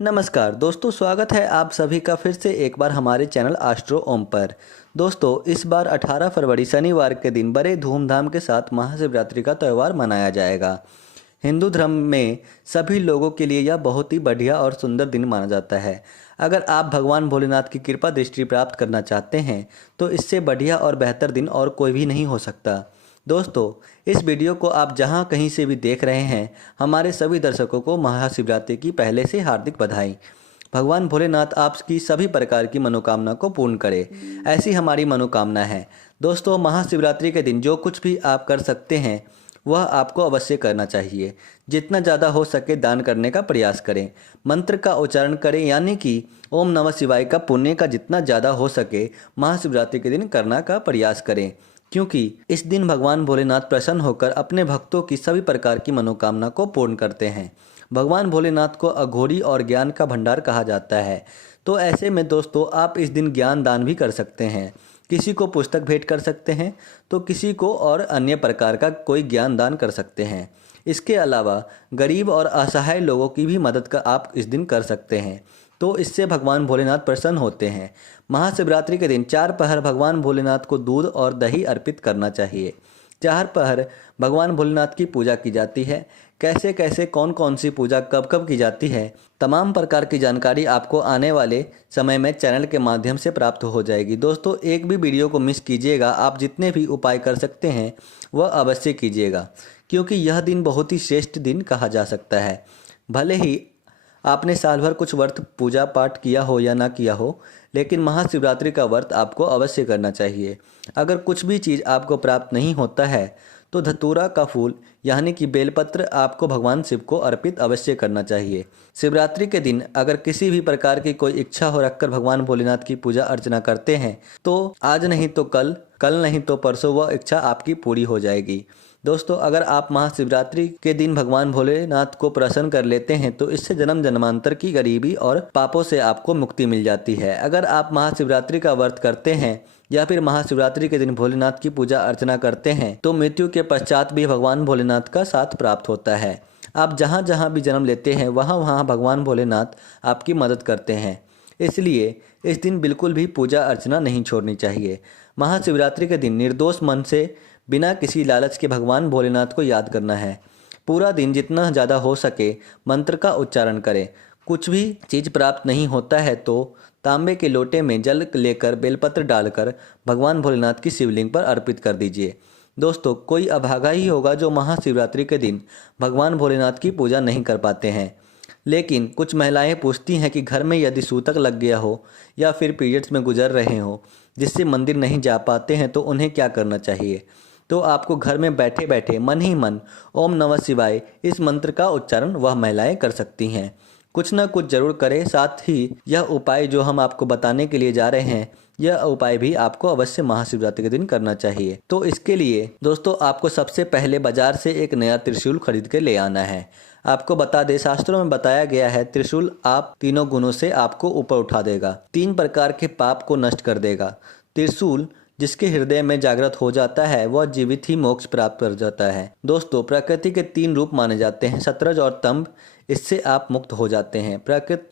नमस्कार दोस्तों, स्वागत है आप सभी का फिर से एक बार हमारे चैनल आस्ट्रो ओम पर। दोस्तों, इस बार 18 फरवरी शनिवार के दिन बड़े धूमधाम के साथ महाशिवरात्रि का त्यौहार मनाया जाएगा। हिंदू धर्म में सभी लोगों के लिए यह बहुत ही बढ़िया और सुंदर दिन माना जाता है। अगर आप भगवान भोलेनाथ की कृपा दृष्टि प्राप्त करना चाहते हैं तो इससे बढ़िया और बेहतर दिन और कोई भी नहीं हो सकता। दोस्तों, इस वीडियो को आप जहां कहीं से भी देख रहे हैं, हमारे सभी दर्शकों को महाशिवरात्रि की पहले से हार्दिक बधाई। भगवान भोलेनाथ आपकी सभी प्रकार की मनोकामना को पूर्ण करे, ऐसी हमारी मनोकामना है। दोस्तों, महाशिवरात्रि के दिन जो कुछ भी आप कर सकते हैं वह आपको अवश्य करना चाहिए। जितना ज़्यादा हो सके दान करने का प्रयास करें, मंत्र का उच्चारण करें, यानी कि ओम नमः शिवाय का पुण्य का जितना ज़्यादा हो सके महाशिवरात्रि के दिन करना का प्रयास करें, क्योंकि इस दिन भगवान भोलेनाथ प्रसन्न होकर अपने भक्तों की सभी प्रकार की मनोकामना को पूर्ण करते हैं। भगवान भोलेनाथ को अघोरी और ज्ञान का भंडार कहा जाता है। तो ऐसे में दोस्तों, आप इस दिन ज्ञान दान भी कर सकते हैं। किसी को पुस्तक भेंट कर सकते हैं तो किसी को और अन्य प्रकार का कोई ज्ञान दान कर सकते हैं। इसके अलावा गरीब और असहाय लोगों की भी मदद का आप इस दिन कर सकते हैं, तो इससे भगवान भोलेनाथ प्रसन्न होते हैं। महाशिवरात्रि के दिन 4 पहर भगवान भोलेनाथ को दूध और दही अर्पित करना चाहिए। 4 पहर भगवान भोलेनाथ की पूजा की जाती है। कैसे कैसे कौन कौन सी पूजा कब कब की जाती है, तमाम प्रकार की जानकारी आपको आने वाले समय में चैनल के माध्यम से प्राप्त हो जाएगी। दोस्तों, एक भी वीडियो को मिस कीजिएगा। आप जितने भी उपाय कर सकते हैं वह अवश्य कीजिएगा, क्योंकि यह दिन बहुत ही श्रेष्ठ दिन कहा जा सकता है। भले ही आपने साल भर कुछ व्रत पूजा पाठ किया हो या ना किया हो, लेकिन महाशिवरात्रि का व्रत आपको अवश्य करना चाहिए। अगर कुछ भी चीज़ आपको प्राप्त नहीं होता है तो धतूरा का फूल यानी कि बेलपत्र आपको भगवान शिव को अर्पित अवश्य करना चाहिए। शिवरात्रि के दिन अगर किसी भी प्रकार की कोई इच्छा हो रखकर भगवान भोलेनाथ की पूजा अर्चना करते हैं तो आज नहीं तो कल, कल नहीं तो परसों वह इच्छा आपकी पूरी हो जाएगी। दोस्तों, अगर आप महाशिवरात्रि के दिन भगवान भोलेनाथ को प्रसन्न कर लेते हैं तो इससे जन्म जन्मांतर की गरीबी और पापों से आपको मुक्ति मिल जाती है। अगर आप महाशिवरात्रि का व्रत करते हैं या फिर महाशिवरात्रि के दिन भोलेनाथ की पूजा अर्चना करते हैं तो मृत्यु के पश्चात भी भगवान भोलेनाथ का साथ प्राप्त होता है। आप जहाँ जहाँ भी जन्म लेते हैं वहाँ वहाँ भगवान भोलेनाथ आपकी मदद करते हैं। इसलिए इस दिन बिल्कुल भी पूजा अर्चना नहीं छोड़नी चाहिए। महाशिवरात्रि के दिन निर्दोष मन से बिना किसी लालच के भगवान भोलेनाथ को याद करना है। पूरा दिन जितना ज़्यादा हो सके मंत्र का उच्चारण करें। कुछ भी चीज़ प्राप्त नहीं होता है तो तांबे के लोटे में जल लेकर बेलपत्र डालकर भगवान भोलेनाथ की शिवलिंग पर अर्पित कर दीजिए। दोस्तों, कोई अभागा ही होगा जो महाशिवरात्रि के दिन भगवान भोलेनाथ की पूजा नहीं कर पाते हैं। लेकिन कुछ महिलाएं पूछती हैं कि घर में यदि सूतक लग गया हो या फिर पीरियड्स में गुजर रहे हो जिससे मंदिर नहीं जा पाते हैं तो उन्हें क्या करना चाहिए। तो आपको घर में बैठे बैठे मन ही मन ओम नमः शिवाय इस मंत्र का उच्चारण वह महिलाएं कर सकती हैं। कुछ ना कुछ जरूर करें। साथ ही यह उपाय जो हम आपको बताने के लिए जा रहे हैं, यह उपाय भी आपको अवश्य महाशिवरात्रि के दिन करना चाहिए। तो इसके लिए दोस्तों, आपको सबसे पहले बाजार से एक नया त्रिशूल खरीद के ले आना है। आपको बता दें, शास्त्रों में बताया गया है त्रिशूल आप तीनों गुणों से आपको ऊपर उठा देगा, 3 प्रकार के पाप को नष्ट कर देगा। त्रिशूल जिसके हृदय में जागृत हो जाता है वह जीवित ही मोक्ष प्राप्त कर जाता है। दोस्तों, प्रकृति के 3 रूप माने जाते हैं, सतरज और तंब। इससे आप मुक्त हो जाते हैं।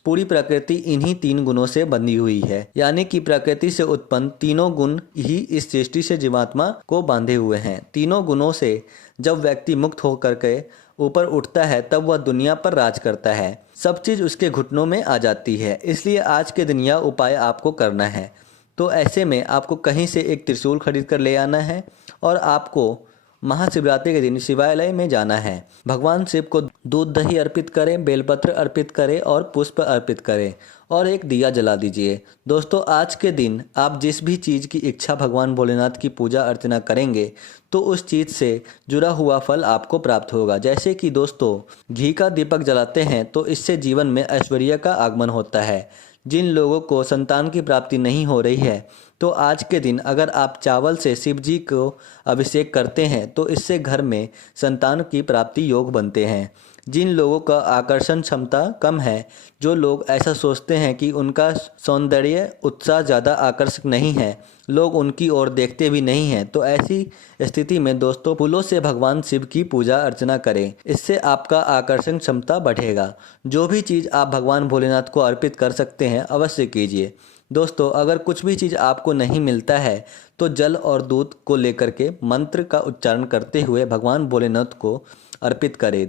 पूरी प्रकृति इन्हीं 3 गुणों से बंधी हुई है, यानी कि प्रकृति से उत्पन्न तीनों गुण ही इस सृष्टि से जीवात्मा को बांधे हुए हैं। तीनों गुणों से जब व्यक्ति मुक्त होकर के ऊपर उठता है तब वह दुनिया पर राज करता है। सब चीज उसके घुटनों में आ जाती है। इसलिए आज के दिन यह उपाय आपको करना है। तो ऐसे में आपको कहीं से एक त्रिशूल खरीद कर ले आना है और आपको महाशिवरात्रि के दिन शिवालय में जाना है। भगवान शिव को दूध दही अर्पित करें, बेलपत्र अर्पित करें और पुष्प अर्पित करें और एक दिया जला दीजिए। दोस्तों, आज के दिन आप जिस भी चीज़ की इच्छा भगवान भोलेनाथ की पूजा अर्चना करेंगे तो उस चीज़ से जुड़ा हुआ फल आपको प्राप्त होगा। जैसे कि दोस्तों, घी का दीपक जलाते हैं तो इससे जीवन में ऐश्वर्य का आगमन होता है। जिन लोगों को संतान की प्राप्ति नहीं हो रही है तो आज के दिन अगर आप चावल से शिव जी को अभिषेक करते हैं तो इससे घर में संतान की प्राप्ति योग बनते हैं। जिन लोगों का आकर्षण क्षमता कम है, जो लोग ऐसा सोचते हैं कि उनका सौंदर्य उत्साह ज़्यादा आकर्षक नहीं है, लोग उनकी ओर देखते भी नहीं हैं, तो ऐसी स्थिति में दोस्तों फूलों से भगवान शिव की पूजा अर्चना करें। इससे आपका आकर्षण क्षमता बढ़ेगा। जो भी चीज़ आप भगवान भोलेनाथ को अर्पित कर सकते हैं अवश्य कीजिए। दोस्तों अगर कुछ भी चीज़ आपको नहीं मिलता है तो जल और दूध को लेकर के मंत्र का उच्चारण करते हुए भगवान भोलेनाथ को अर्पित करें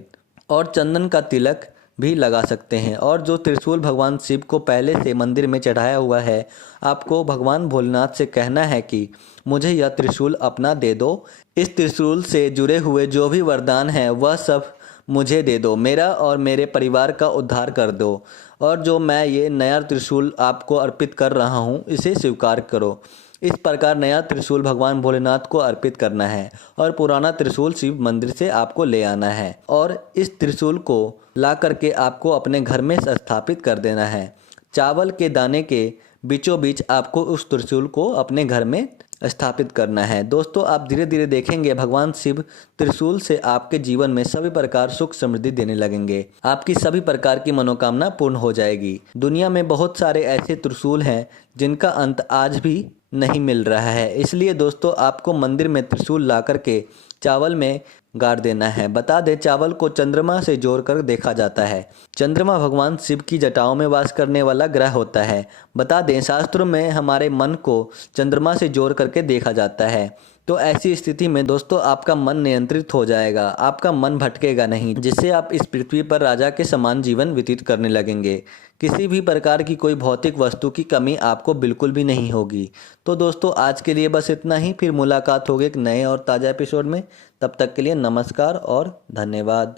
और चंदन का तिलक भी लगा सकते हैं। और जो त्रिशूल भगवान शिव को पहले से मंदिर में चढ़ाया हुआ है, आपको भगवान भोलेनाथ से कहना है कि मुझे यह त्रिशूल अपना दे दो। इस त्रिशूल से जुड़े हुए जो भी वरदान हैं वह सब मुझे दे दो, मेरा और मेरे परिवार का उद्धार कर दो। और जो मैं ये नया त्रिशूल आपको अर्पित कर रहा हूँ इसे स्वीकार करो। इस प्रकार नया त्रिशूल भगवान भोलेनाथ को अर्पित करना है और पुराना त्रिशूल शिव मंदिर से आपको ले आना है और इस त्रिशूल को ला करके आपको अपने घर में स्थापित कर देना है। चावल के दाने के बीचों बीच आपको उस त्रिशूल को अपने घर में स्थापित करना है। दोस्तों आप धीरे धीरे देखेंगे भगवान शिव त्रिशूल से आपके जीवन में सभी प्रकार सुख समृद्धि देने लगेंगे। आपकी सभी प्रकार की मनोकामना पूर्ण हो जाएगी। दुनिया में बहुत सारे ऐसे त्रिशूल हैं जिनका अंत आज भी नहीं मिल रहा है, इसलिए दोस्तों आपको मंदिर में त्रिशूल ला करके चावल में गाड़ देना है। बता दें चावल को चंद्रमा से जोड़कर देखा जाता है। चंद्रमा भगवान शिव की जटाओं में वास करने वाला ग्रह होता है। बता दें शास्त्रों में हमारे मन को चंद्रमा से जोड़ करके देखा जाता है। तो ऐसी स्थिति में दोस्तों आपका मन नियंत्रित हो जाएगा, आपका मन भटकेगा नहीं, जिससे आप इस पृथ्वी पर राजा के समान जीवन व्यतीत करने लगेंगे। किसी भी प्रकार की कोई भौतिक वस्तु की कमी आपको बिल्कुल भी नहीं होगी। तो दोस्तों आज के लिए बस इतना ही, फिर मुलाकात होगी एक नए और ताज़ा एपिसोड में। तब तक के लिए नमस्कार और धन्यवाद।